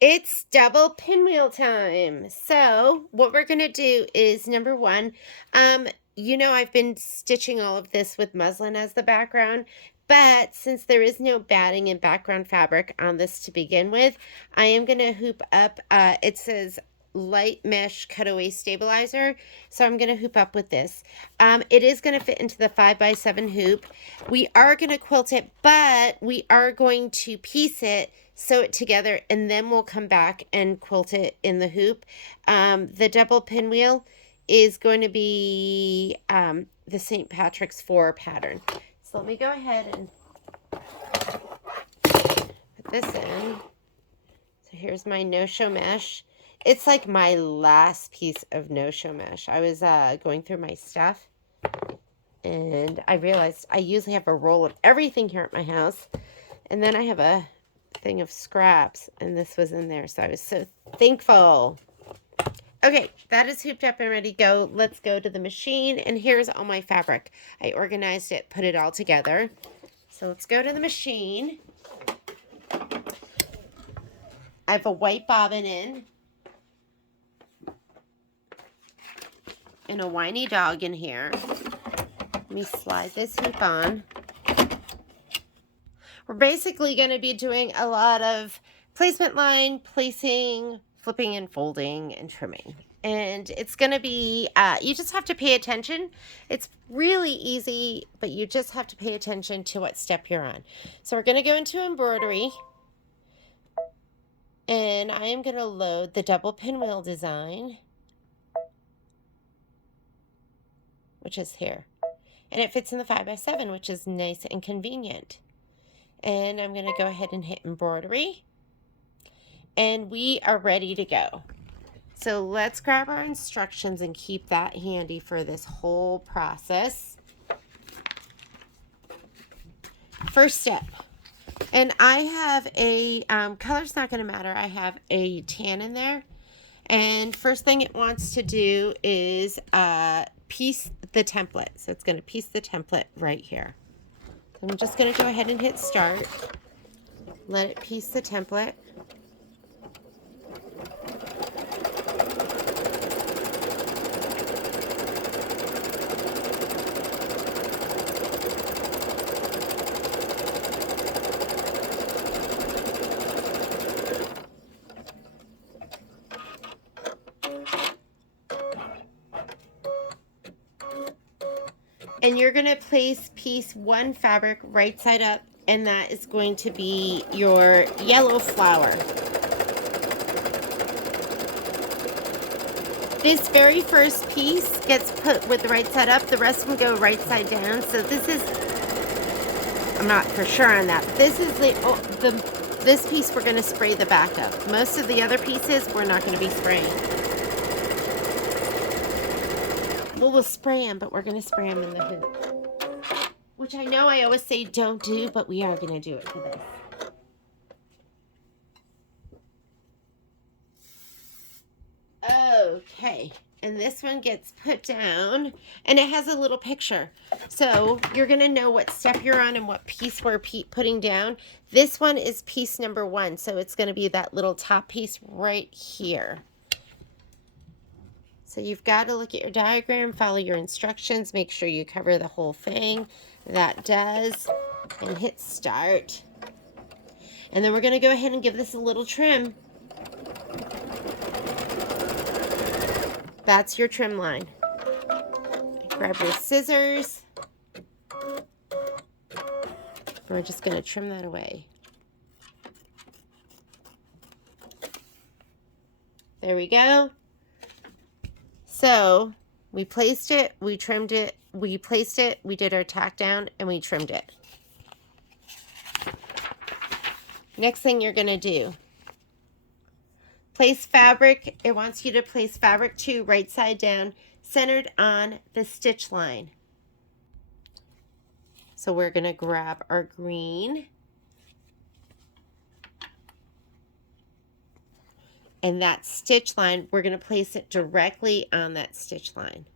It's double pinwheel time. So what we're going to do is number one, I've been stitching all of this with muslin as the background, but since there is no batting and background fabric on this to begin with, I am going to hoop up, it says light mesh cutaway stabilizer. So I'm going to hoop up with this. It is going to fit into the 5x7 hoop. We are going to quilt it, but we are going to piece it, sew it together, and then we'll come back and quilt it in the hoop. The double pinwheel is going to be the St. Patrick's 4 pattern. So let me go ahead and put this in. So here's my no-show mesh. It's like my last piece of no-show mesh. I was going through my stuff, and I realized I usually have a roll of everything here at my house, and then I have a thing of scraps, and this was in there, so I was so thankful. Okay, that is hooped up and ready to go. Let's go to the machine, and here's all my fabric. I organized it, put it all together. So let's go to the machine. I have a white bobbin in, and a whiny dog in here. Let me slide this hoop on. We're basically going to be doing a lot of placement line, placing, flipping and folding, and trimming. And it's going to be, you just have to pay attention. It's really easy, but you just have to pay attention to what step you're on. So we're going to go into embroidery. And I am going to load the double pinwheel design, which is here. And it fits in the 5x7, which is nice and convenient. And I'm going to go ahead and hit embroidery. And we are ready to go. So let's grab our instructions and keep that handy for this whole process. First step. And I have a, color's not going to matter. I have a tan in there. And first thing it wants to do is piece the template. So it's going to piece the template right here. I'm just going to go ahead and hit start. Let it piece the template. And you're going to place piece 1 fabric right side up, and that is going to be your yellow flower. This very first piece gets put with the right side up. The rest of them go right side down. So this is, I'm not for sure on that, but this is this piece we're going to spray the back of. Most of the other pieces we're not going to be spraying. Well, we'll spray them, but we're going to spray them in the hoop. Which I know I always say don't do, but we are going to do it for this. Okay, and this one gets put down, and it has a little picture. So you're going to know what step you're on and what piece we're putting down. This one is piece number 1, so it's going to be that little top piece right here. So you've got to look at your diagram, follow your instructions, make sure you cover the whole thing. That does, and hit start. And then we're going to go ahead and give this a little trim. That's your trim line. Grab your scissors. We're just going to trim that away. There we go. So we placed it, we trimmed it, we placed it, we did our tack down, and we trimmed it. Next thing you're going to do, place fabric. It wants you to place fabric 2 right side down, centered on the stitch line. So we're going to grab our green. And that stitch line, we're going to place it directly on that stitch line.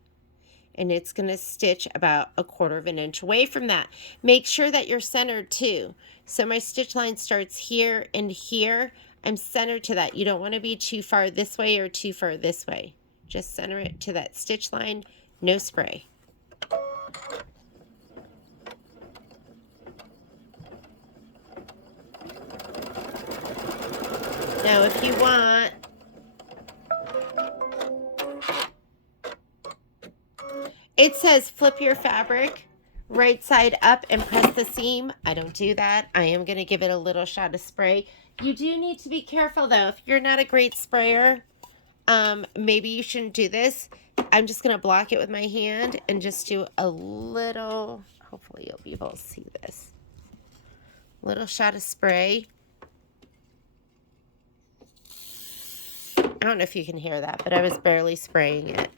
And it's going to stitch about 1/4 inch away from that. Make sure that you're centered too. So my stitch line starts here and here. I'm centered to that. You don't want to be too far this way or too far this way. Just center it to that stitch line, no spray. Now if you want, it says flip your fabric right side up and press the seam. I don't do that. I am going to give it a little shot of spray. You do need to be careful though. If you're not a great sprayer, maybe you shouldn't do this. I'm just going to block it with my hand and just do a little, hopefully you'll be able to see this. Little shot of spray. I don't know if you can hear that, but I was barely spraying it.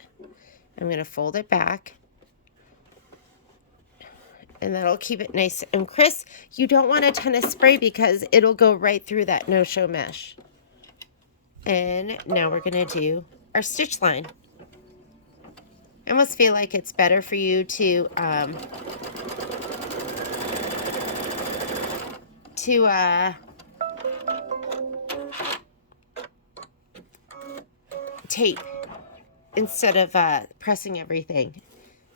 I'm going to fold it back. And that'll keep it nice and crisp. You don't want a ton of spray because it'll go right through that no-show mesh. And now we're going to do our stitch line. I almost feel like it's better for you to tape instead of pressing everything.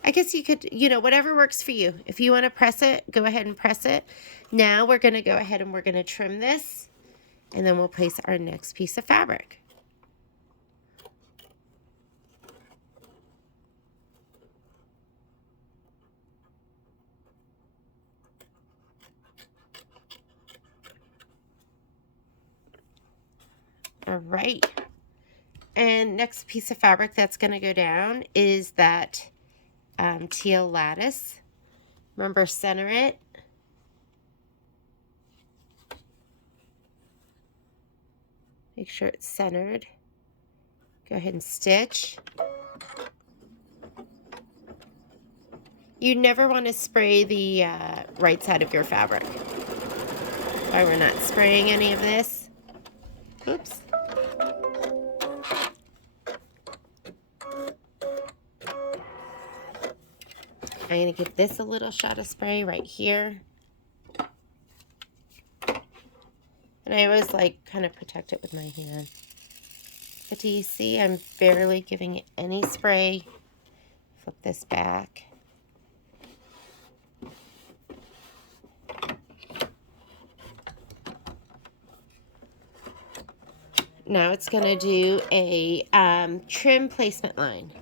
I guess you could, you know, whatever works for you. If you want to press it, go ahead and press it. Now we're going to go ahead and we're going to trim this, and then we'll place our next piece of fabric. All right. And next piece of fabric that's going to go down is that teal lattice. Remember, center it. Make sure it's centered. Go ahead and stitch. You never want to spray the right side of your fabric. Why we're not spraying any of this. Oops. I'm going to give this a little shot of spray right here. And I always like kind of protect it with my hand. But do you see I'm barely giving it any spray? Flip this back. Now it's going to do a trim placement line.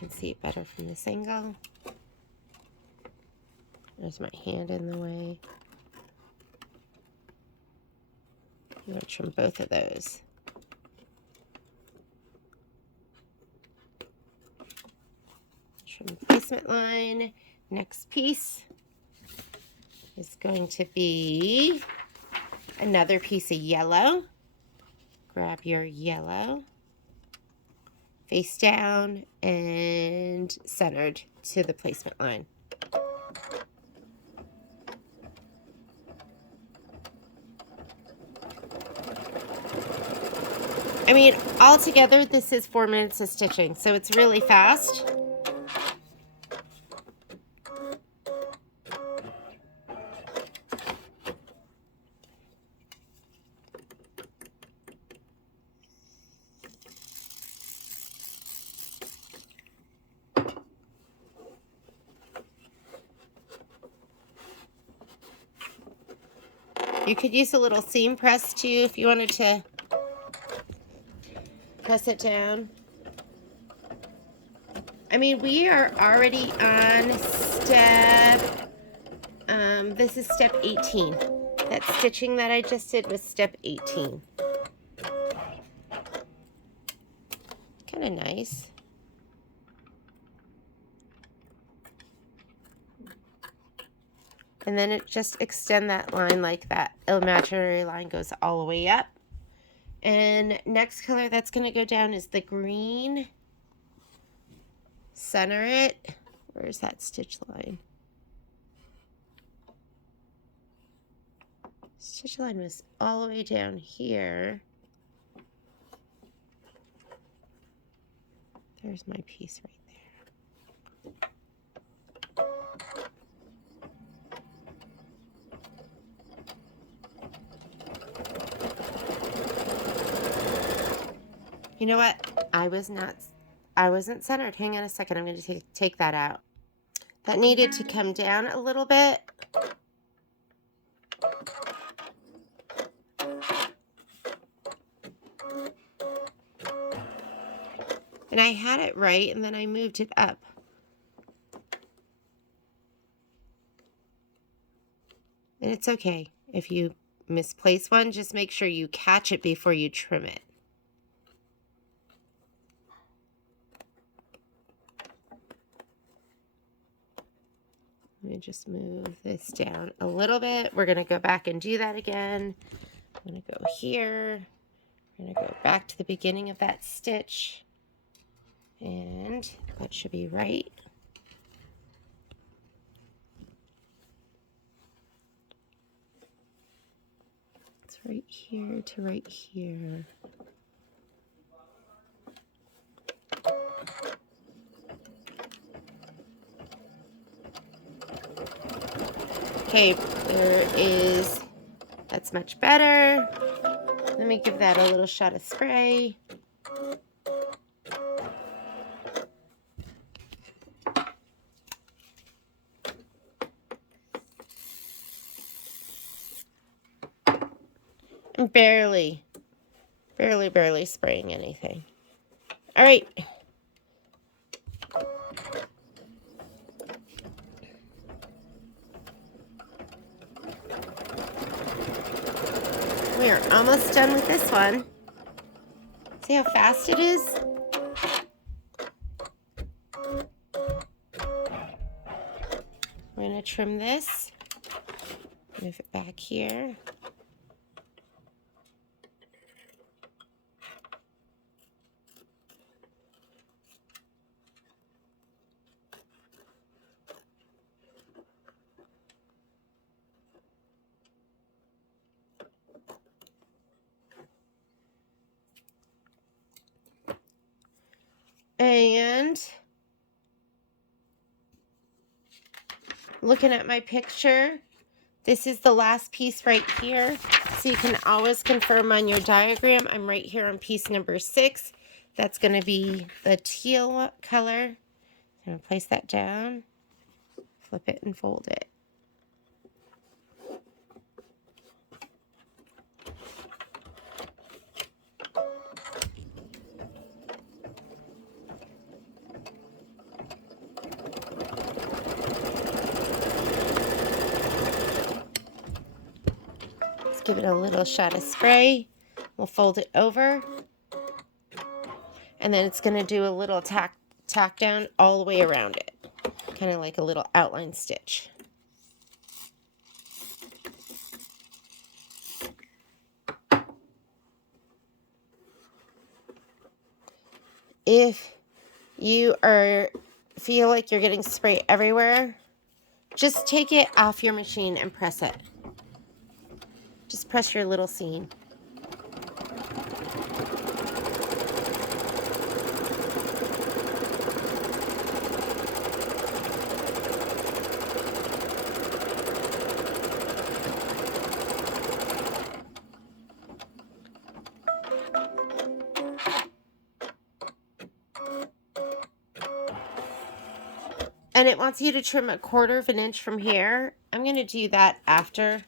You can see it better from this angle. There's my hand in the way. I'm going to trim both of those. Trim placement line. Next piece is going to be another piece of yellow. Grab your yellow, face down and centered to the placement line. I mean, altogether, this is 4 minutes of stitching, so it's really fast. You could use a little seam press too if you wanted to press it down. I mean, we are already on step, this is step 18. That stitching that I just did was step 18. Kind of nice. And then it just extend that line like that. Imaginary line goes all the way up. And next color that's going to go down is the green. Center it Where's that stitch line? Stitch line was all the way down here. There's my piece right there. You know what? I wasn't centered. Hang on a second. I'm going to take that out. That needed to come down a little bit. And I had it right, and then I moved it up. And it's okay. If you misplace one, just make sure you catch it before you trim it. Let me just move this down a little bit. We're going to go back and do that again. I'm going to go here. We're going to go back to the beginning of that stitch. And that should be right. It's right here to right here. Okay, that's much better. Let me give that a little shot of spray. I'm barely spraying anything. All right. We are almost done with this one. See how fast it is? We're going to trim this. Move it back here. And looking at my picture, this is the last piece right here. So you can always confirm on your diagram. I'm right here on piece number 6. That's going to be the teal color. I'm going to place that down, flip it, and fold it. Give it a little shot of spray. We'll fold it over. And then it's going to do a little tack down all the way around it. Kind of like a little outline stitch. If you feel like you're getting spray everywhere, just take it off your machine and press it. Just press your little seam. And it wants you to trim 1/4 of an inch from here. I'm going to do that after.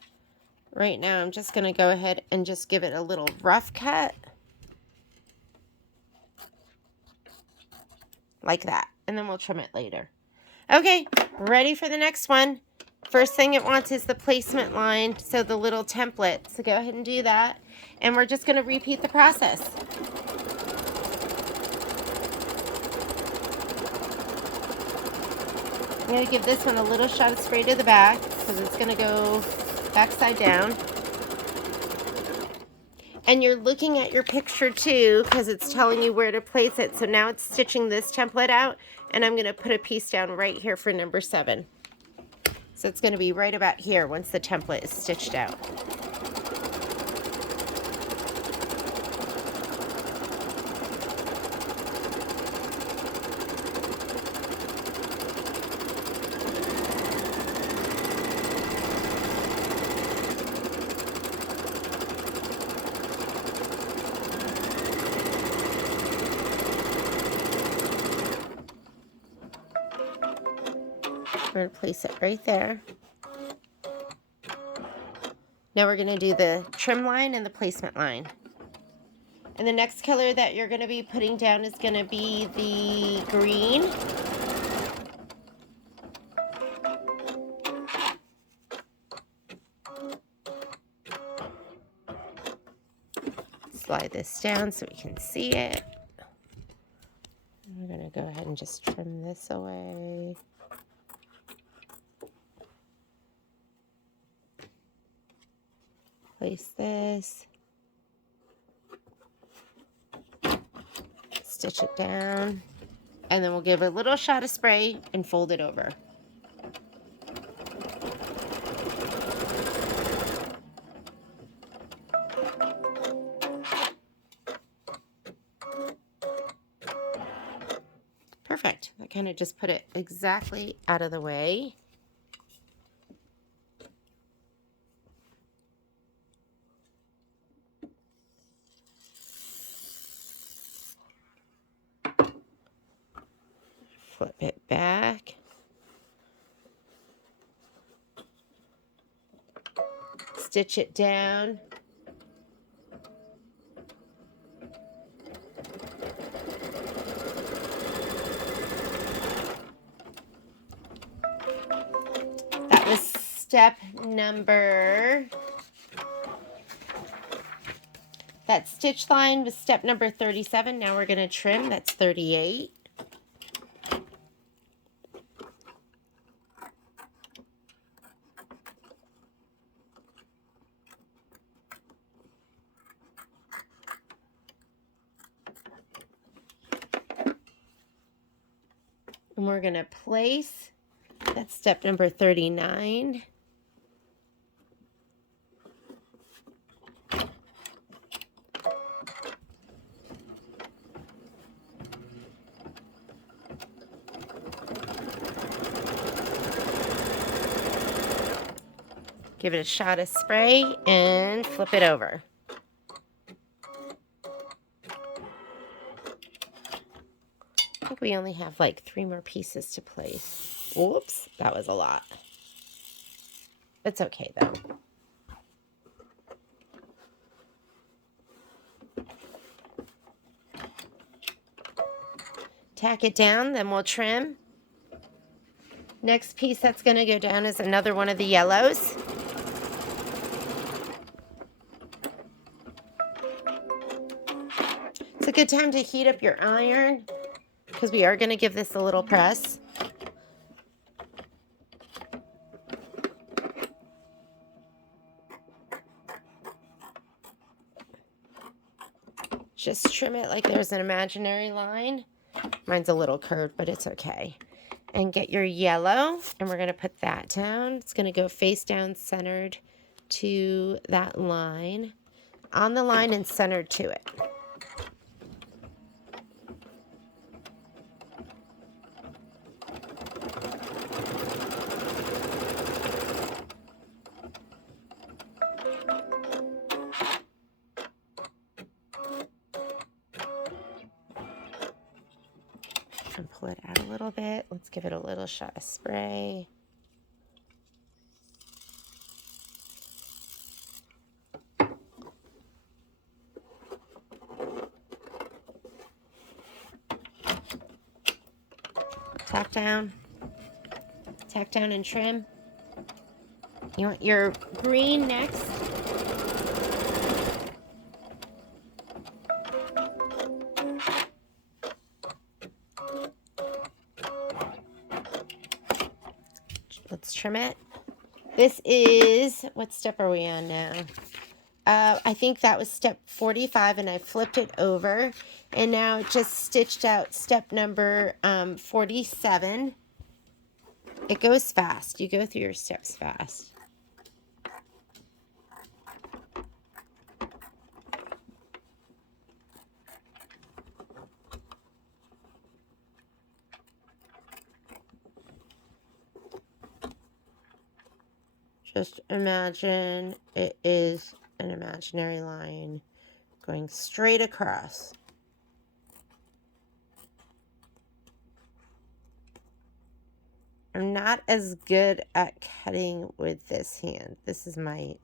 Right now, I'm just going to go ahead and just give it a little rough cut. Like that. And then we'll trim it later. Okay, ready for the next one. First thing it wants is the placement line, so the little template. So go ahead and do that. And we're just going to repeat the process. I'm going to give this one a little shot of spray to the back because it's going to go backside down. And you're looking at your picture too, because it's telling you where to place it. So now it's stitching this template out, and I'm going to put a piece down right here for number 7. So it's going to be right about here once the template is stitched out. We're going to place it right there. Now we're going to do the trim line and the placement line. And the next color that you're going to be putting down is going to be the green. Slide this down so we can see it. We're going to go ahead and just trim this away. Place this. Stitch it down. And then we'll give a little shot of spray and fold it over. Perfect. I kind of just put it exactly out of the way. Flip it back. Stitch it down. That was step number... That stitch line was step number 37. Now we're going to trim. That's 38. And we're going to place, that's step number 39. Give it a shot of spray and flip it over. I think we only have like 3 more pieces to place. Whoops, that was a lot. It's okay though. Tack it down, then we'll trim. Next piece that's going to go down is another one of the yellows. It's a good time to heat up your iron because we are going to give this a little press. Just trim it like there's an imaginary line. Mine's a little curved, but it's okay. And get your yellow, and we're going to put that down. It's going to go face down centered to that line, on the line and centered to it. And pull it out a little bit. Let's give it a little shot of spray. Tack down and trim. You want your green next. Let's trim it. This is, what step are we on now? I think that was step 45, and I flipped it over, and now it just stitched out step number 47. It goes fast. You go through your steps fast. Just imagine it is an imaginary line going straight across. I'm not as good at cutting with this hand. This is my,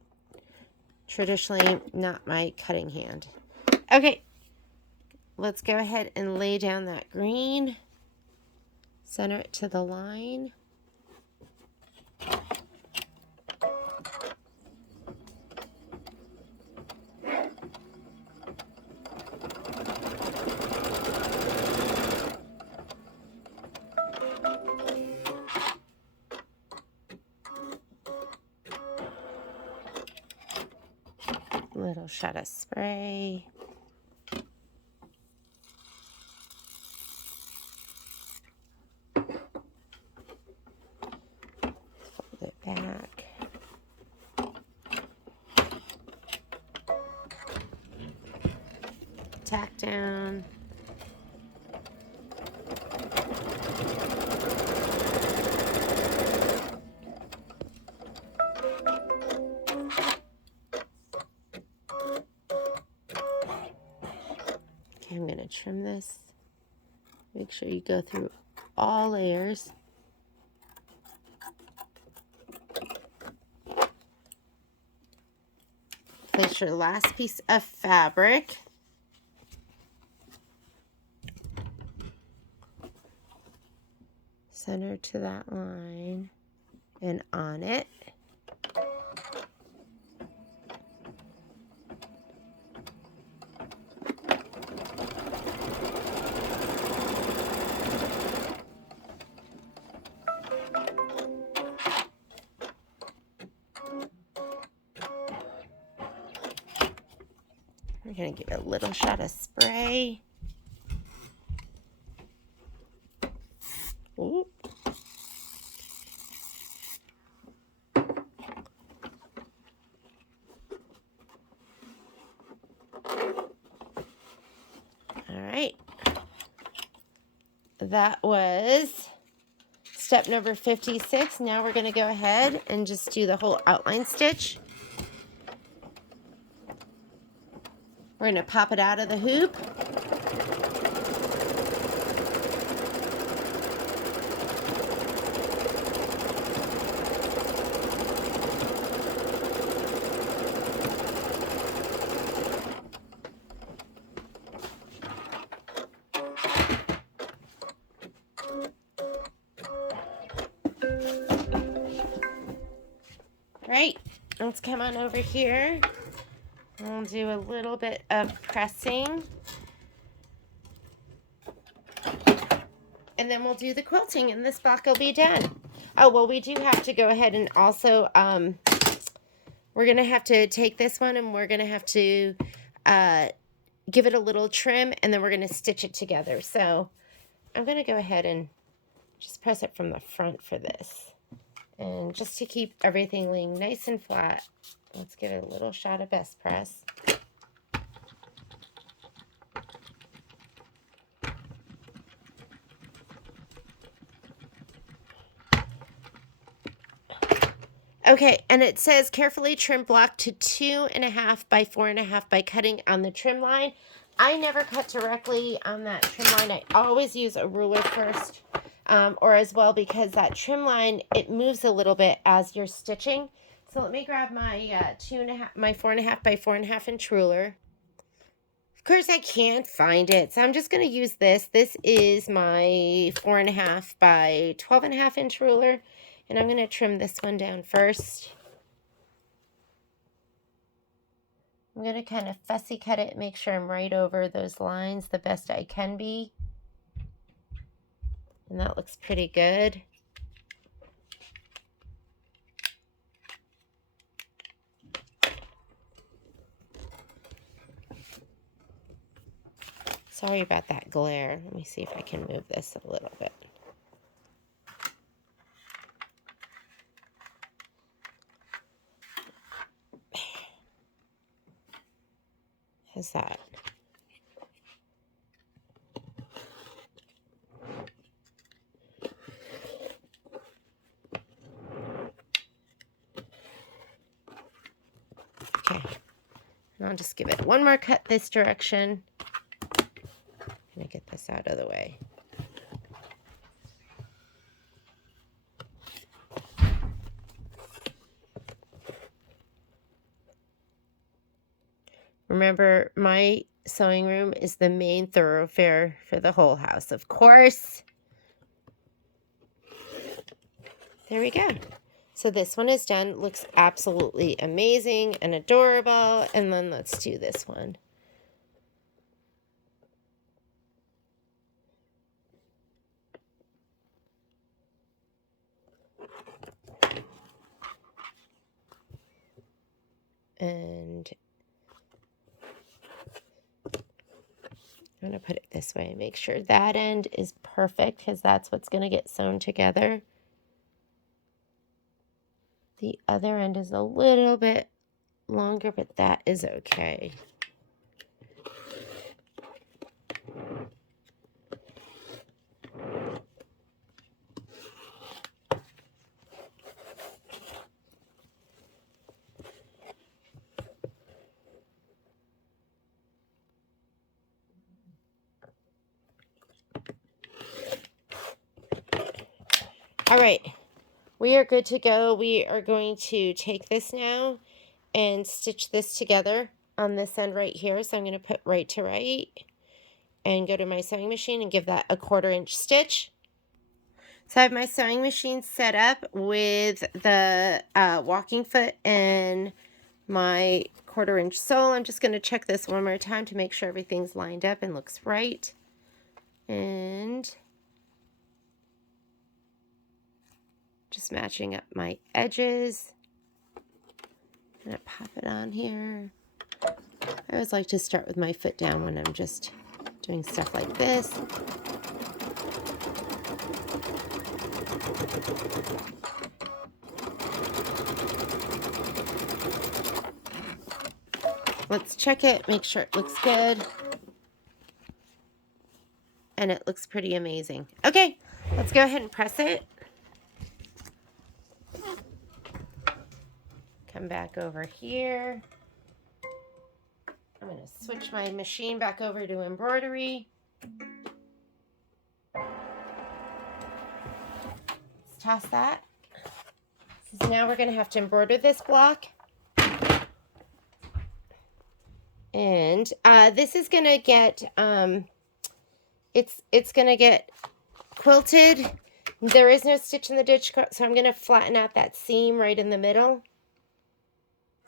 traditionally not my cutting hand. Okay, let's go ahead and lay down that green. Center it to the line. Little shot of spray. Fold it back. Tack down. Okay, I'm going to trim this. Make sure you go through all layers. Place your last piece of fabric. Center to that line and on it. We're going to give it a little shot of spray. Ooh. All right. That was step number 56. Now we're going to go ahead and just do the whole outline stitch. We're going to pop it out of the hoop. Right, let's come on over here. We'll do a little bit of pressing. And then we'll do the quilting, and this block will be done. Oh, well, we do have to go ahead and also, we're going to have to take this one, and we're going to have to give it a little trim, and then we're going to stitch it together. So I'm going to go ahead and just press it from the front for this. And just to keep everything laying nice and flat, let's give it a little shot of best press. Okay, and it says carefully trim block to 2.5 by 4.5 by cutting on the trim line. I never cut directly on that trim line. I always use a ruler first, or as well, because that trim line, it moves a little bit as you're stitching. So let me grab my 4.5 by 4.5 inch ruler. Of course, I can't find it, so I'm just going to use this. This is my 4.5 by 12.5 inch ruler, and I'm going to trim this one down first. I'm going to kind of fussy cut it, make sure I'm right over those lines the best I can be. And that looks pretty good. Sorry about that glare. Let me see if I can move this a little bit. How's that? Okay. And I'll just give it one more cut this direction. I'm going to get this out of the way. Remember, my sewing room is the main thoroughfare for the whole house, of course. There we go. So this one is done. Looks absolutely amazing and adorable. And then let's do this one. And I'm going to put it this way. Make sure that end is perfect because that's what's going to get sewn together. The other end is a little bit longer, but that is okay. All right, we are good to go. We are going to take this now and stitch this together on this end right here. So I'm going to put right to right and go to my sewing machine and give that a 1/4 inch stitch. So I have my sewing machine set up with the walking foot and my 1/4 inch sole. I'm just going to check this one more time to make sure everything's lined up and looks right. And just matching up my edges. I'm going to pop it on here. I always like to start with my foot down when I'm just doing stuff like this. Let's check it, make sure it looks good. And it looks pretty amazing. Okay, let's go ahead and press it. Come back over here. I'm going to switch my machine back over to embroidery. Let's toss that. So now we're going to have to embroider this block. And this is going to get, it's going to get quilted. There is no stitch in the ditch, so I'm going to flatten out that seam right in the middle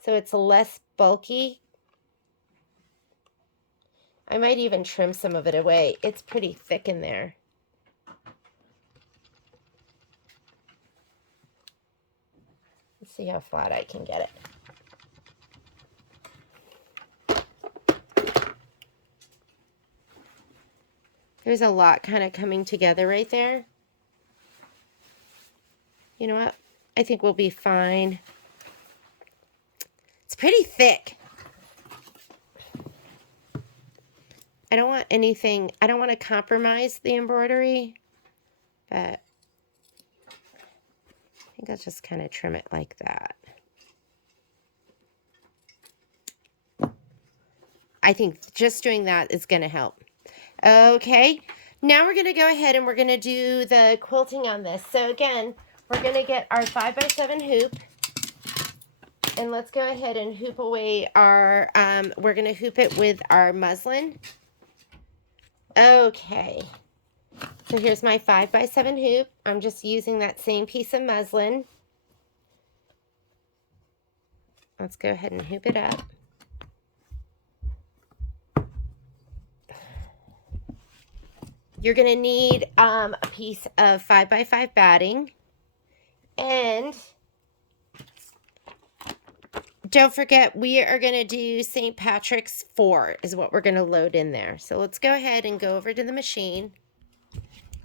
so it's less bulky. I might even trim some of it away. It's pretty thick in there. Let's see how flat I can get it. There's a lot kind of coming together right there. You know what? I think we'll be fine. It's pretty thick. I don't want anything, I don't want to compromise the embroidery, but I think I'll just kind of trim it like that. I think just doing that is going to help. Okay, now we're going to go ahead and we're going to do the quilting on this. So again, we're going to get our 5x7 hoop. And let's go ahead and hoop away our, we're going to hoop it with our muslin. Okay, so here's my 5x7 hoop. I'm just using that same piece of muslin. Let's go ahead and hoop it up. You're going to need a piece of 5x5 batting. And don't forget, we are going to do St. Patrick's 4 is what we're going to load in there. So let's go ahead and go over to the machine.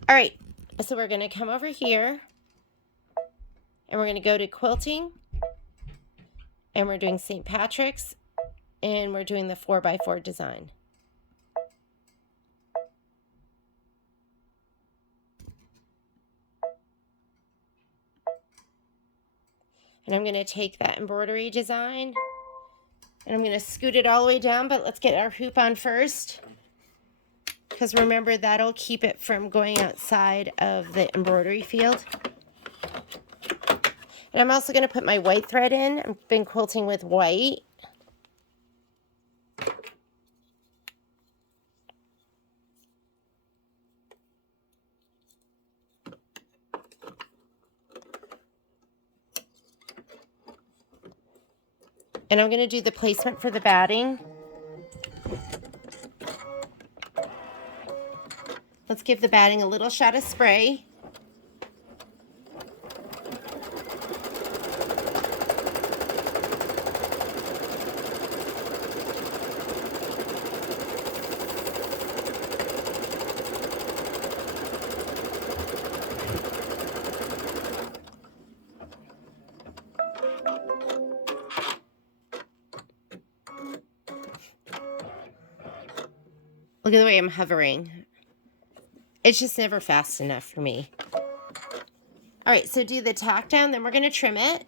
All right, so we're going to come over here and we're going to go to quilting, and we're doing St. Patrick's, and we're doing the 4x4 design. And I'm going to take that embroidery design and I'm going to scoot it all the way down, but let's get our hoop on first, because remember, that'll keep it from going outside of the embroidery field. And I'm also going to put my white thread in. I've been quilting with white. And I'm going to do the placement for the batting. Let's give the batting a little shot of spray. Look at the way I'm hovering. It's just never fast enough for me. All right, so do the tack down, then we're going to trim it.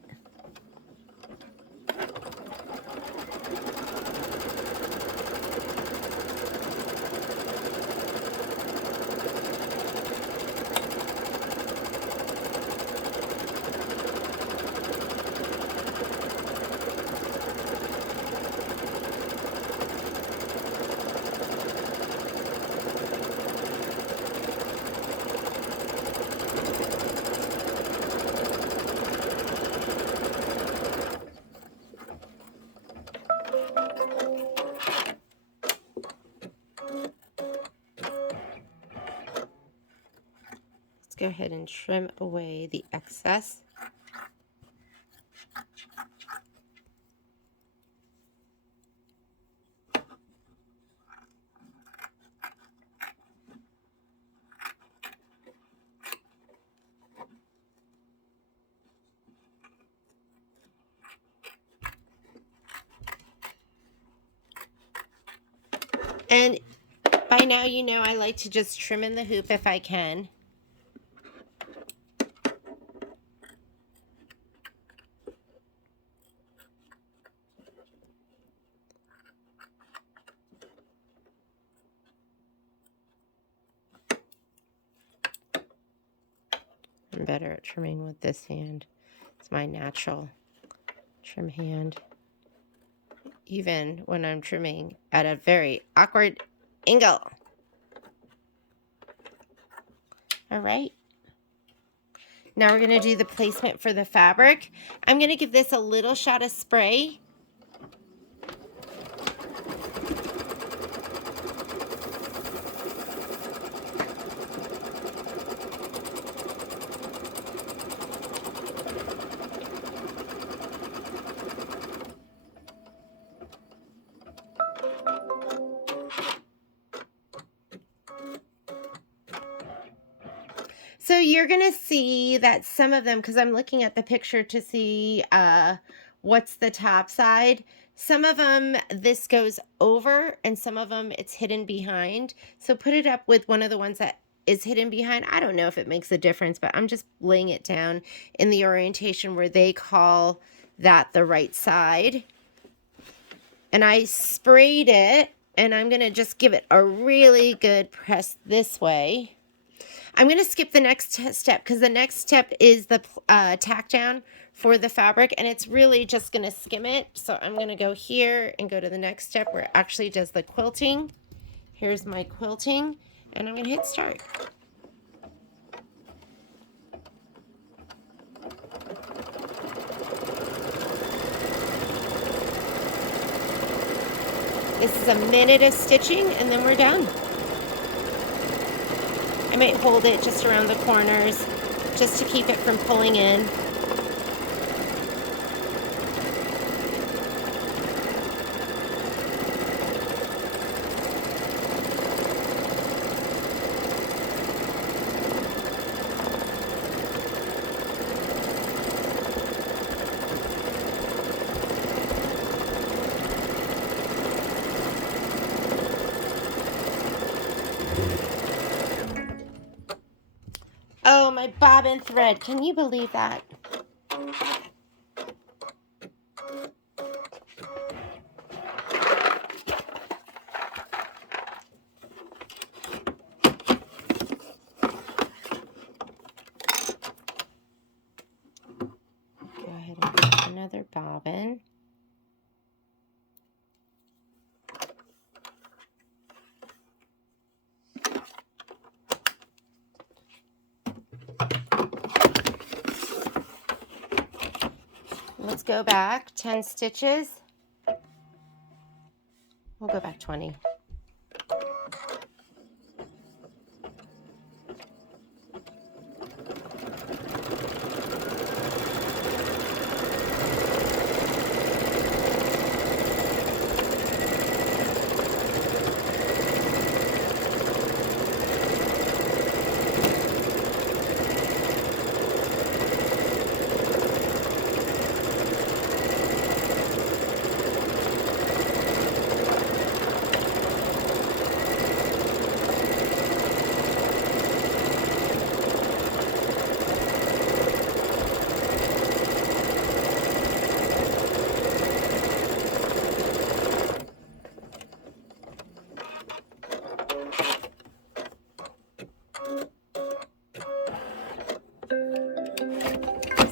Go ahead and trim away the excess. And by now, you know I like to just trim in the hoop if I can. I'm better at trimming with this hand. It's my natural trim hand. Even when I'm trimming at a very awkward angle. All right. Now we're going to do the placement for the fabric. I'm going to give this a little shot of spray. So you're going to see that some of them, because I'm looking at the picture to see what's the top side. Some of them, this goes over, and some of them it's hidden behind. So put it up with one of the ones that is hidden behind. I don't know if it makes a difference, but I'm just laying it down in the orientation where they call that the right side. And I sprayed it, and I'm going to just give it a really good press this way. I'm going to skip the next step because the next step is the tack down for the fabric, and it's really just going to skim it. So I'm going to go here and go to the next step where it actually does the quilting. Here's my quilting, and I'm going to hit start. This is a minute of stitching, and then we're done. I might hold it just around the corners just to keep it from pulling in. bobbin thread. Can you believe that? Go ahead and put another bobbin. Let's go back 10 stitches. We'll go back 20.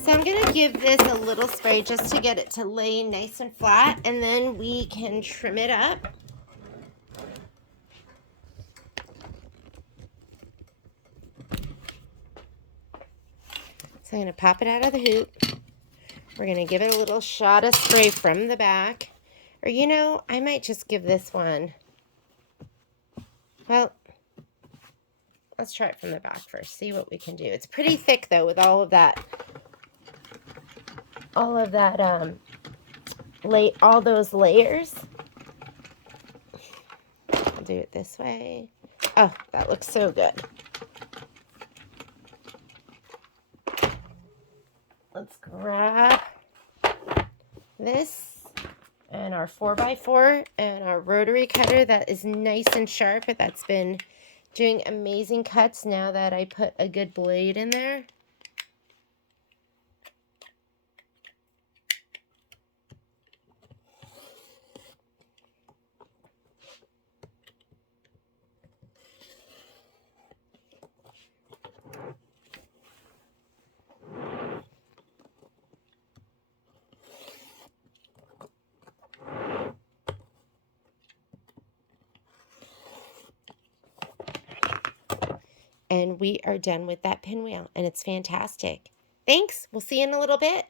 So I'm going to give this a little spray just to get it to lay nice and flat, and then we can trim it up. So I'm going to pop it out of the hoop. We're going to give it a little shot of spray from the back. Or, you know, I might just give this one. Well, let's try it from the back first. See what we can do. It's pretty thick, though, with all of that, all those layers. I'll do it this way. Oh, that looks so good. Let's grab this and our 4x4 and our rotary cutter that is nice and sharp. That's been doing amazing cuts now that I put a good blade in there. And we are done with that pinwheel, and it's fantastic. Thanks. We'll see you in a little bit.